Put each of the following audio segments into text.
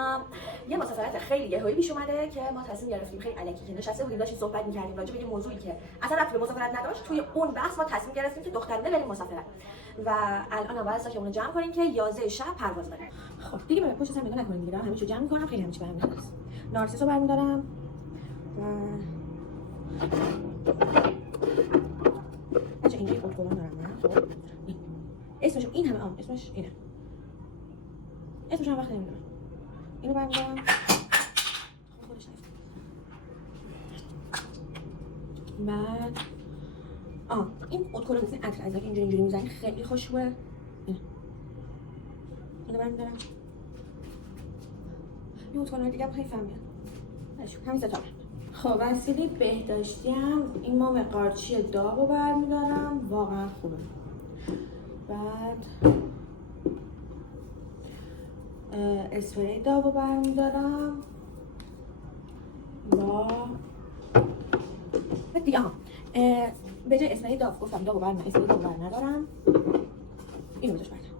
سلام. یه مسافرت خیلی یهویی پیش اومده که ما تصمیم گرفتیم خیلی الکی که نشسته بودیم داشتیم صحبت می‌کردیم راجع به یه موضوعی که اصلا ربطی به مسافرت نداشت. توی اون بحث ما تصمیم گرفتیم که دخترونه بریم مسافرت و الان باید ساکمون جمع کنیم که 11 شب پرواز داریم. خب دیگه به پشت سر نگاه نکنید دیگه، همه چی جمع می‌کنم. خیلی همه چی برمی‌خوره. نارسیسو برمی‌دارم و بچه اینجا یه اتوبان دارم من. خب اسمش این همه اسمش اینه. اسمش هم وقت نمیدونم. اینو برمی‌دارم. خودش نیست. بعد این اتوکلون مثل عطر از اینجوری میزنی خیلی خوشبوه. اینو برمی‌دارم. این اتوکلون دیگه خیلی فهمیدم. همین ستا. خب وسیله بهداشتی هم این مام قارچی داغو برمی‌دارم، واقعا خوبه. بعد اسپری داغو برمی‌دارم با دیگه به جای اسپری داغ گفتم داغو برمی‌دارم، اسپری داغو برمی‌دارم. اینو بهش برمی‌دارم.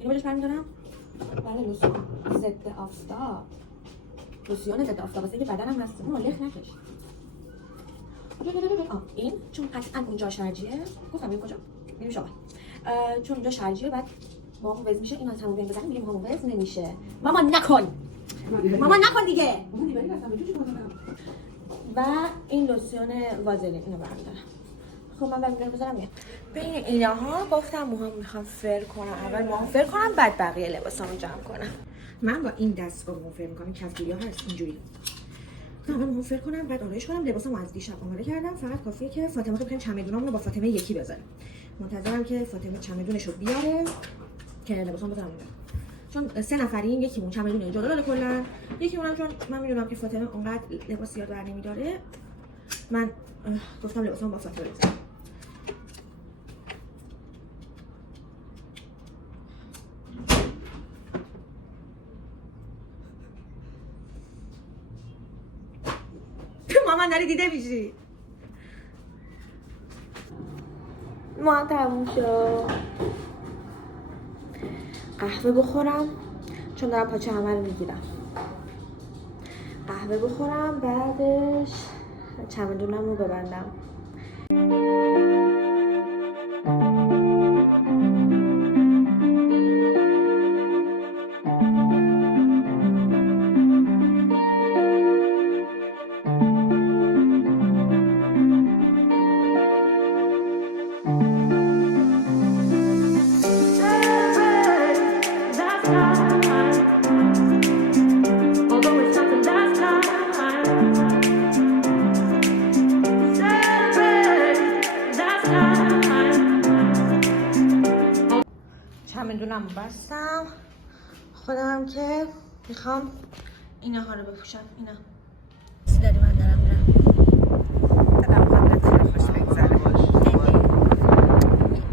اینو بهش برمی‌دارم. برای لوسیون ضد آفتاب. لوسیون ضد آفتاب واسه که بدنم هست. اون لخ نکش. این چون قطعاً اونجا شرجیه. گفتم این کجا؟ میریم شاور. چون اونجا شرجیه بعد مامان وز میشه. اینو از همون بین بزنیم. میگه مامان وز نمیشه. ماما نکن. ماما نکن دیگه. و این لوسیون وازلین اینو برمی‌دارم. خب من برمی‌دارم بذارم میاد. بین اینها گفتم موهام میخوام فر کنم. اول موهام فر کنم بعد بقیه لباسامو جمع کنم. من با این دستگاه موهام فر می‌کنم. کفگیری‌ها هست اینجوری. اول موهام فر کنم بعد آرایش کنم. لباسامو از دیشب آماده کردم. فقط کافیه که فاطمه رو بگم چمدونامو با فاطمه یکی بذاریم. منتظرم که فاطمه چمدونشو بیاره که لباسامو بذارم اونجا. چون 3 نفریم یکیمون چمدون جدا داره کلا، یکیمونم چون من میدونم که فاطمه اونقدر لباس زیاد بر نمی‌داره، من گفتم لباسامو با فاطمه بذارم. مامان داری دیده میشی. ما تموم شد. قهوه بخورم چون دارم پاچه همه رو میگیرم. قهوه بخورم بعدش چمدونم رو ببندم. چمدونم بستم. خودم که میخوام اینها رو بپوشم. اینا داری من دارم میرم. دلم خواهد خیلی خوش بگذره.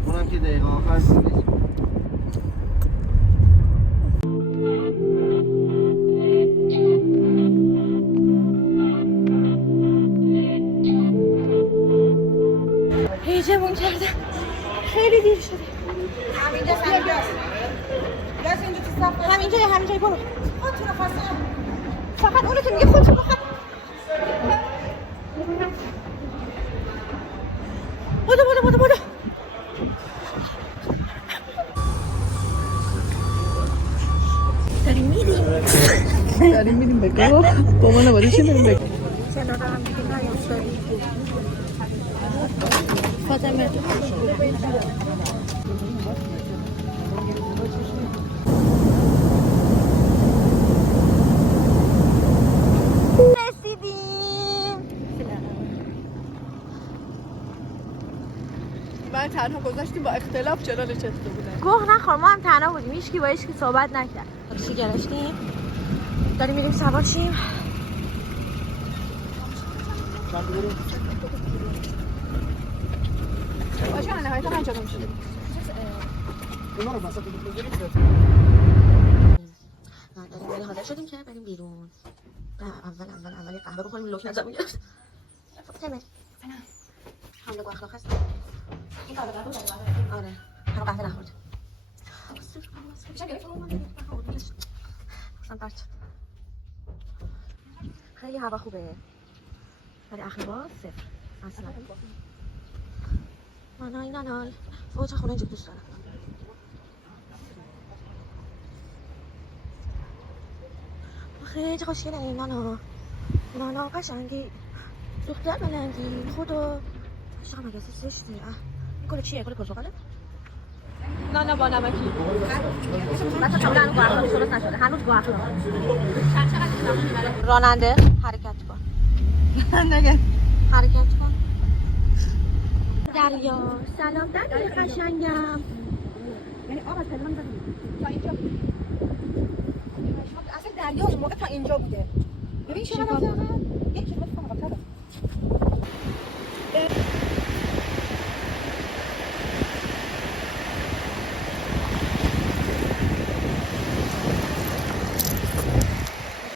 اونم که دقیقه آخر زندگی هیجمون کرده. خیلی دیر شده. همینجا همینجا برو. خودتون رو خواستم. فقط اونو که میگه خودتون رو خواستم. بودو. داریم میریم بگو. بابا نبادیشیم بریم بگو. چرا دارم دیگه نیفتاری. فاطمه من تنها گذاشتیم با اختلاف چرا نشسته بودن. گوه نخور، ما هم تنها بودیم، هیچکی با هیچکی صحبت نکرد. تاکسی گرفتیم داریم میریم سوار شیم. باشه نهایتا من چطور میشه داریم حاضر شدیم که بریم بیرون. اول قهوه بخوریم. لوک نزمون گرفت. فاطمه حمله اخلاق هست. این قهوه داره. آره هر قهوه نخورد. قرچ. خیلی هوا خوبه ولی اخبار صفر اصلا. نانای نانال او چه خونه اینجا دوست دارم. خیلی خوشگله این نانا. نانا قشنگی دختر بلندی خدا عشق مگه زشتی. این گل چیه؟ گل پرتقاله؟ نانا با نمکی. بچه تا الان گوهر درست نشده هنوز گوهر راننده حرکت کن. نگه. حرکت کن. دریا سلام دریا قشنگم. یعنی آب از پلمان تا اینجا اصلا دریا اون موقع تا اینجا بوده. ببین چقدر